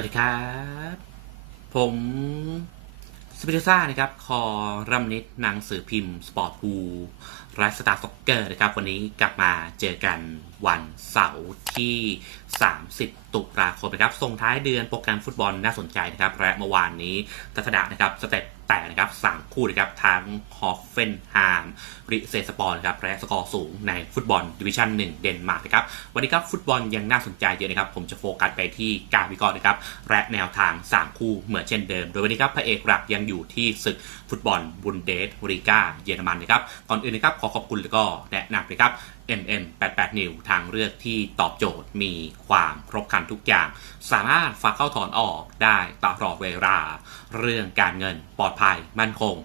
วัสดีครับ ผมสปิเดซ่านะครับ คอรัมนิตหนังสือพิมพ์ สปอร์ตพูไรสตาร์ฟ็อกเกอร์นะครับ วันนี้กลับมาเจอกันวันเสาร์ที่ 30 ตุลาคมนะครับส่งท้ายเดือนโปรแกรมฟุตบอลน่าสนใจนะครับ และเมื่อวานนี้ตัสดานะครับ สเต็ป แต่นะครับสามคู่นะครับทั้งฮอฟเฟนฮามริเซสปอร์นะครับและสกอร์สูงในฟุตบอลดิวิชั่น1 เดนมาร์กนะครับวันนี้ครับฟุตบอลยังน่าสนใจเยอะนะครับผมจะโฟกัสไปที่การวิเคราะห์นะครับและแนวทาง 3 คู่เหมือนเช่นเดิม โดยวันนี้ครับพระเอกหลักยังอยู่ที่ศึกฟุตบอลบุนเดสลีกาเยอรมันนะครับก่อนอื่นนะครับขอขอบคุณแล้วก็แนะนำนะครับ MM 88 New ทางเลือกที่ตอบโจทย์มีความครบครันทุกอย่าง สามารถฝากเข้าถอนออกได้ตลอดเวลา เรื่องการเงินปลอดภัยมั่นคง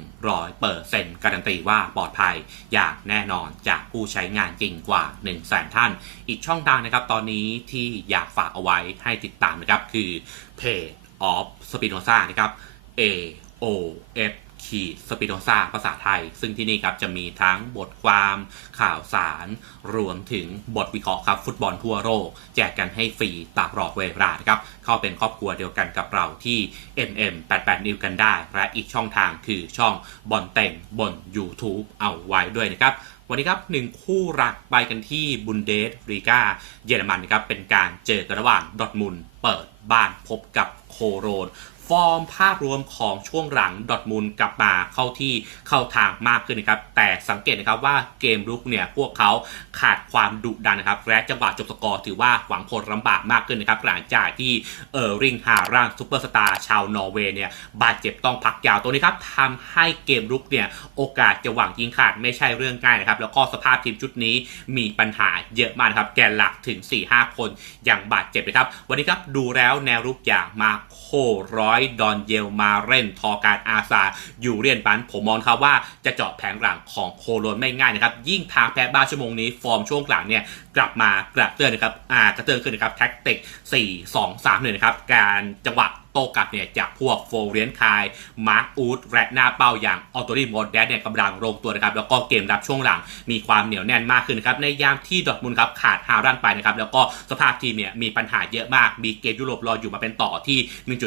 100เปอร์เซ็นต์การันตีว่าปลอดภัยอย่างแน่นอนจากผู้ใช้งานจริงกว่า 1 0 0 0 0แสนท่าน อีกช่องทางนะครับตอนนี้ที่อยากฝากเอาไว้ให้ติดตามนะครับ คือเพจ of Spinoza นะครับ A O F ขีดสปิโนซาภาษาไทย ซึ่งที่นี่ครับจะมีทั้งบทความข่าวสาร รวมถึงบทวิเคราะห์ครับฟุตบอลทั่วโลกแจกกันให้ฟรีตลอดเวลานะครับเข้าเป็นครอบครัวเดียวกันกับเราที่ MM 88 New กันได้ และอีกช่องทางคือช่องบอลเต็งบน YouTube เอาไว้ด้วยนะครับวันนี้ครับหนึ่งคู่รักไปกันที่บุนเดสลีกาเยอรมันนะครับเป็นการเจอกันระหว่างดอร์ทมุนเปิดบ้านพบกับโคโรน ร์มภาพรวมของช่วงหลังดอทมุนด์กลับมาเข้าที่เข้าทางมากขึ้นนะครับ แต่สังเกตนะครับว่าเกมรุกเนี่ยพวกเขาขาดความดุดันนะครับ และจังหวะจบสกอร์ถือว่าหวังผลลำบากมากขึ้นนะครับ หลังจากที่เออริงฮาร่างซูเปอร์สตาร์ชาวนอร์เวย์เนี่ยบาดเจ็บต้องพักยาวตัวนี้ครับทำให้เกมรุกเนี่ยโอกาสจะหวังยิงขาดไม่ใช่เรื่องง่ายนะครับ แล้วก็สภาพทีมชุดนี้มีปัญหาเยอะมากนะครับ แกนหลักถึง 4-5 คนอย่างบาดเจ็บนะครับ วันนี้ครับดูแล้วแนวรุกอย่างมาโคร้อยดอนเยลมาเร่นทอการอาซาอยู่เรียนบันผมมองครับว่าจะเจาะแผงหลังของโคโลนไม่ง่ายนะครับยิ่งทางแพ้บ้าชั่วโมงนี้ฟอร์มช่วงหลังเนี่ยกลับมากระเตื้อนนะครับอ่ากระเตื้อนขึ้นนะครับแท็กติก4 2 3เลยนะครับการจังหวะ โตกลับเนี่ยจากพวกโฟเรียนคายมาร์คอูดและหน้าเป้าอย่างออโตรีโมดแดนเนี่ยกำลังลงตัวนะครับแล้วก็เกมรับช่วงหลังมีความเหนียวแน่นมากขึ้นครับในยามที่ดอร์ทมุนครับขาดฮารันไปนะครับแล้วก็สภาพทีมเนี่ยมีปัญหาเยอะมากมีเกมยุโรปรออยู่มาเป็นต่อที่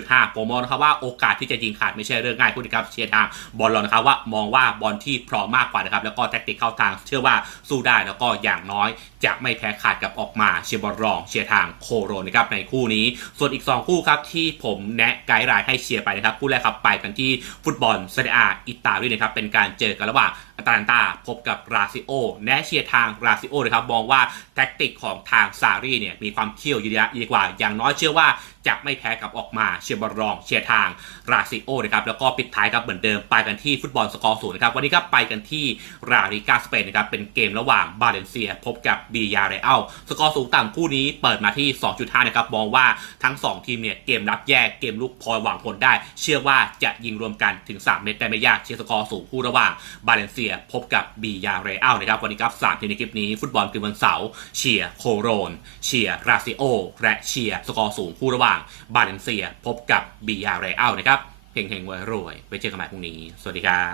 1.5ผมมองนะครับว่าโอกาสที่จะยิงขาดไม่ใช่เรื่องง่ายคุณครับเชียร์ทางบอลเรานะครับว่ามองว่าบอลที่พร้อมมากกว่านะครับแล้วก็แท็กติกเข้าทางเชื่อว่าสู้ได้แล้วก็อย่างน้อยจะไม่แพ้ขาดกับออกมาเชียร์บอลรองเชียร์ทางโคโรนะครับในคู่นี้ ส่วนอีก 2 คู่ครับที่ผมแนะไกด์ไลน์ให้เชียร์ไปนะครับคู่แรกครับไปกันที่ฟุตบอลเซเรียอาอิตาลีนะครับเป็นการเจอกันระหว่างอาตาลันตาพบกับราซิโอแนะเชียร์ทางราซิโอนะครับมองว่าแท็กติกของทางซารีเนี่ยมีความเขี้ยวเยอะดีกว่า อย่างน้อยเชื่อว่าจะไม่แพ้กับออกมาเชียร์บอลรองเชียร์ทางราซิโอนะครับแล้วก็ปิดท้ายครับเหมือนเดิมไปกันที่ฟุตบอลสกอร์ศูนย์นะครับวันนี้ก็ไปกันที่ราลิกาสเปนนะครับเป็นเกมระหว่างบาเลนเซีย พบกับบียาเรอัลสกอร์สูงต่ำคู่นี้เปิดมาที่ 2.5 นะครับมองว่าทั้ง 2 ทีมเนี่ยเกมรับแยกเกมลุกพอหวังผลได้ เชื่อว่าจะยิงรวมกันถึง 3 เม็ดได้ไม่ยากเชียร์สกอร์สูงคู่ระหว่างบาเลนเซียพบกับบียาเรอัลนะครับวันนี้ครับสามทีมในคลิปนี้ฟุตบอลคือวันเสาร์เชียร์โคโรน เชียร์ราซิโอ และเชียร์สกอร์สูงคู่ระหว่างบาเลนเซีย พบกับบียาเรอัลนะครับเพ่งๆรวยๆไปเจอกันใหม่พรุ่งนี้ สวัสดีครั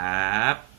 บ